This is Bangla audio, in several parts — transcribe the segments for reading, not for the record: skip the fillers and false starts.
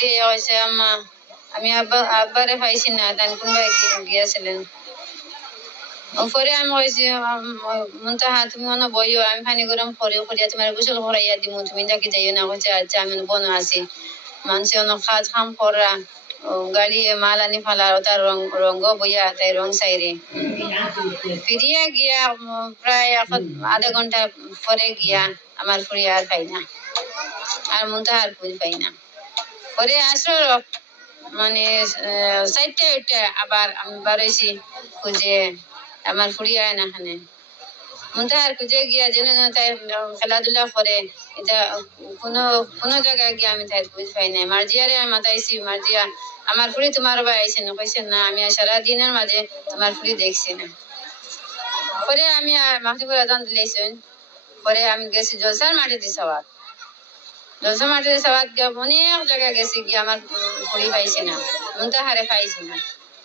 দিয়ে হয়েছে আম্মা আমি আব্বারে পাইছি না তাই কোনবাই গিয়েছিলেন পরে আমি কইছি মুনতাহা তুমি মনে বইও আমি পানি গরম করিয়া তোমার গোসল করাইয়া দিমু তুমি যাকে যাইও না কইছে আচ্ছা আমি বন আছি মানুষ অনেক কাজ কাম করা গাড়ি মাল আনি ফালা তার রঙ বইয়া তাই রং সাইরে ফিরিয়া গিয়া প্রায় আধা ঘন্টা পরে গিয়া আমার ফুড়ি আর পাই না আর মুনতাহার খুঁজ পাই না পরে আসলো মানে 4টা আবার আমি বাড়াইছি খুঁজে আমার ফুড়ি আয় না খানে মুনতাহার খুঁজে গিয়া যেন তাই খেলাধুলা করে এটা কোনো জায়গায় গিয়ে আমি তাই খুঁজ পাই নাই মার্জিয়ারে আমি মাতাইছি মার্জিয়া আমার ফুড়ি তোমার ভাই আইসে না কইছে না আমি সারাদিনের মাঝে তোমার ফুড়ি দেখছি না পরে আমি মাহতিপুর আদান দিলেছেন পরে আমি গেছি জলসার মাটি দিছি জলসার মাটি দিছি গিয়ে অনেক জায়গায় গেছি গিয়ে আমার ফুড়ি পাইছি না মুনতাহারে পাইছি না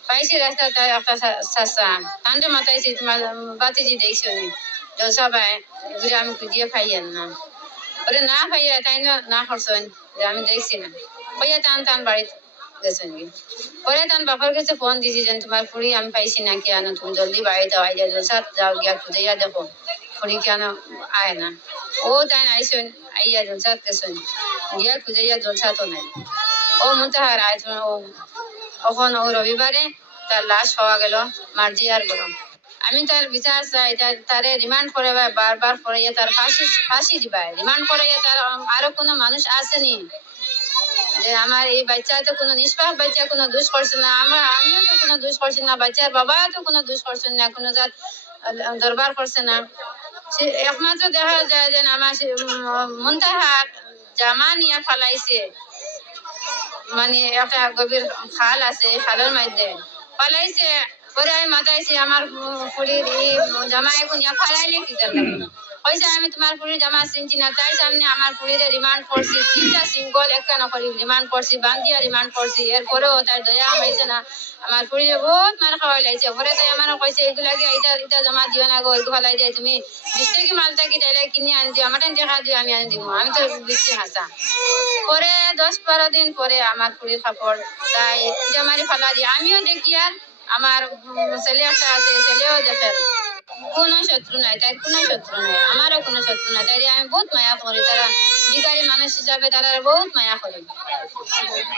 পাইছি রাস্তাটা একটা সাসা তান্ডে মাতাইছি তোমার বাতিজি দেখছো নি জলসা পায় এগুলি আমি খুঁজিয়ে পাইয়েন না পরে না পাইয়া তাই না করছেন যে আমি দেখছি না কইয়া টান বাড়ি গেছেন কি পরে তান বাবার কাছে ফোন দিছি যে তোমার ফুড়ি আমি পাইছি না কেন তুমি জলদি বাড়িতে আইয়া জলসা যাও গিয়া খুঁজাইয়া দেখো ফুড়ি কেন আয় না ও তাই আইসেন আইয়া জলসা গেছেন গিয়া খুঁজাইয়া জলসা তো নাই ও মুনতাহার আইসন ও ওখন ও রবিবারে তার লাশ পাওয়া গেল মার্জিয়ার গরম আমি তার বিচার চাই তারে রিমান্ড করে বারবার করাইয়া তার ফাঁসি দিবাই রিমান্ড করাইয়া তার আরো কোনো মানুষ আসেনি যে আমার এই বাচ্চা তো কোনো নিষ্পাপ বাচ্চা কোনো দোষ করছে না আমিও তো কোনো দোষ করছি না বাচ্চার বাবা তো কোনো দোষ করছেন না কোনো দরবার করছে না একমাত্র দেখা যায় যে আমার মুনতাহা জামা নিয়ে ফালাইছে মানে একটা গভীর খাল আছে খালের মধ্যে ফালাইছে পরে আমি মাতাইছি আমার ফুড়ির জামা এখন ফালাইলে কি করলাম কইছে আমি তোমার ফুড়ির জামা চিনছি না তাই সামনে আমার ফুড়িরে রিমান্ড করছি 3টা সিঙ্গল একটা নকরি রিমান্ড করছি বান্দিয়া রিমান্ড করছি এরপরেও তার দয়া হয়েছে না আমার ফুড়িরে বহুত মার খাওয়াই লাগছে পরে তাই আমার কইছে এগুলাকে এটা জমা দিও না গো এগুলো ফালাই দিয়ে তুমি বিশ মালটা কি তাইলে কিনে আনি দিও আমার দেখা দিও আমি আনি দিব আমি তো দিচ্ছি হাসা পরে 10-12 দিন পরে আমার ফুড়ির কাপড় তাই জামারি ফালা দিয়ে আমিও দেখি আর আমার ছেলে একটা আছে ছেলেও দেখেন কোনো শত্রু নাই তাই কোনো শত্রু নাই আমারও কোনো শত্রু নাই তাই আমি বহুত মায়া করি তারা ভিখারি মানুষ হিসাবে তারা বহুত মায়া করি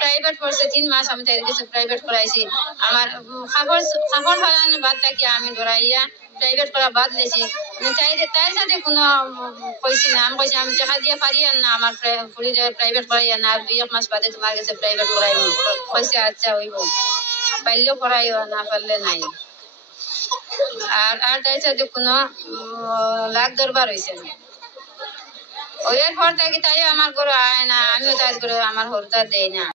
প্রাইভেট পড়ছে 3 মাস আমি তাই কিছু প্রাইভেট করাইছি আমার কাপড় ফালানোর বাদ থেকে আমি ধরাইয়া প্রাইভেট করা বাদ লেছি তাই সাথে কোনো কইছি না আমি কইছি আমি টাকা দিয়ে পারি আর না আমার ফুড়িরে প্রাইভেট করাইয়া না 2 মাস বাদে তোমার কাছে প্রাইভেট করাইব কইছে আচ্ছা হইব পাইলেও করাইও না পারলে নাই আর তাই সাথে কোনো লাখ দরবার হয়েছে না ওই এর পর থেকে তাই আমার ঘরে আয় না আমিও তাই করে আমার হরতা দেই না